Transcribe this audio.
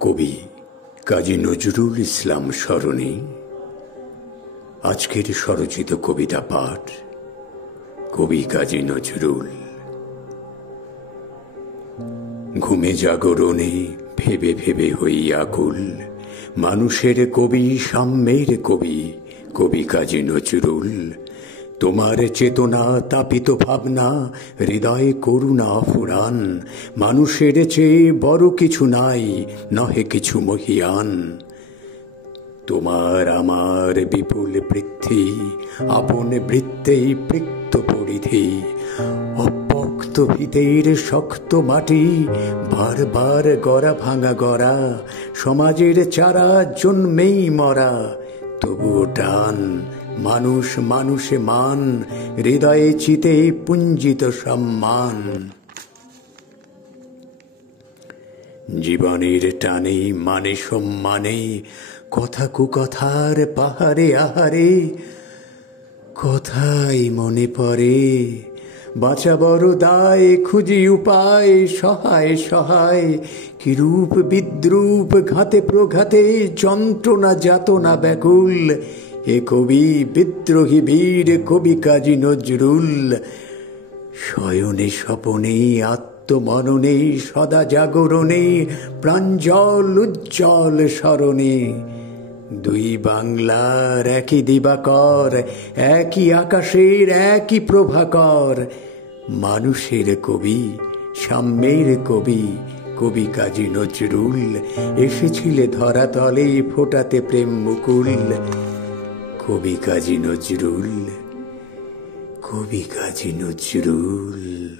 কবি কাজী নজরুল ইসলাম স্মরণে আজকের স্বরচিত কবিতা পাঠ। কবি কাজী নজরুল। ঘুমে জাগরণে ভেবে ভেবে হই আকুল, মানুষের কবি সাম্যের কবি, কবি কাজী নজরুল। তোমার চেতনা তাপিত ভাবনা, হৃদয়ে করুণা ফুরান। মানুষের চেয়ে বড় কিছু নাই, নহে কিছু মহিয়ান। তোমার আমার বিপুল বৃদ্ধি, আপন বৃত্তেই পৃক্ত পরিধি। অপোক্ত ভিতের শক্ত মাটি, বারবার গড়া ভাঙা গড়া। সমাজের চারা জন্মেই মরা, তবুও টান। মানুষ মানুষে মান, হৃদয়ে চিতে পুঞ্জিত সম্মান। জীবনের টানে মানে সম্মানে, কথা কুকথার পাহাড়ে আহারে। কথাই মনে পড়ে, বাঁচা বড় দায়, খুঁজি উপায় সহায় সহায়। কিরূপ বিদ্রূপ ঘাতে প্রঘাতে, যন্ত্রণা যাতনা ব্যাকুল। এ কবি বিদ্রোহী বীর, কবি কাজী নজরুল। শয়নে স্বপনে আত্মমননে, সদা জাগরণে, প্রাঞ্জল উজ্জ্বল স্মরণে। দুই বাংলার একই দিবাকর, একই আকাশের একই প্রভাকর। মানুষের কবি সাম্যের কবি, কবি কাজী নজরুল। এসেছিলে ধরাতলে ফোটাতে প্রেম মুকুল। কবি কাজী নজরুল, কবি কাজী নজরুল।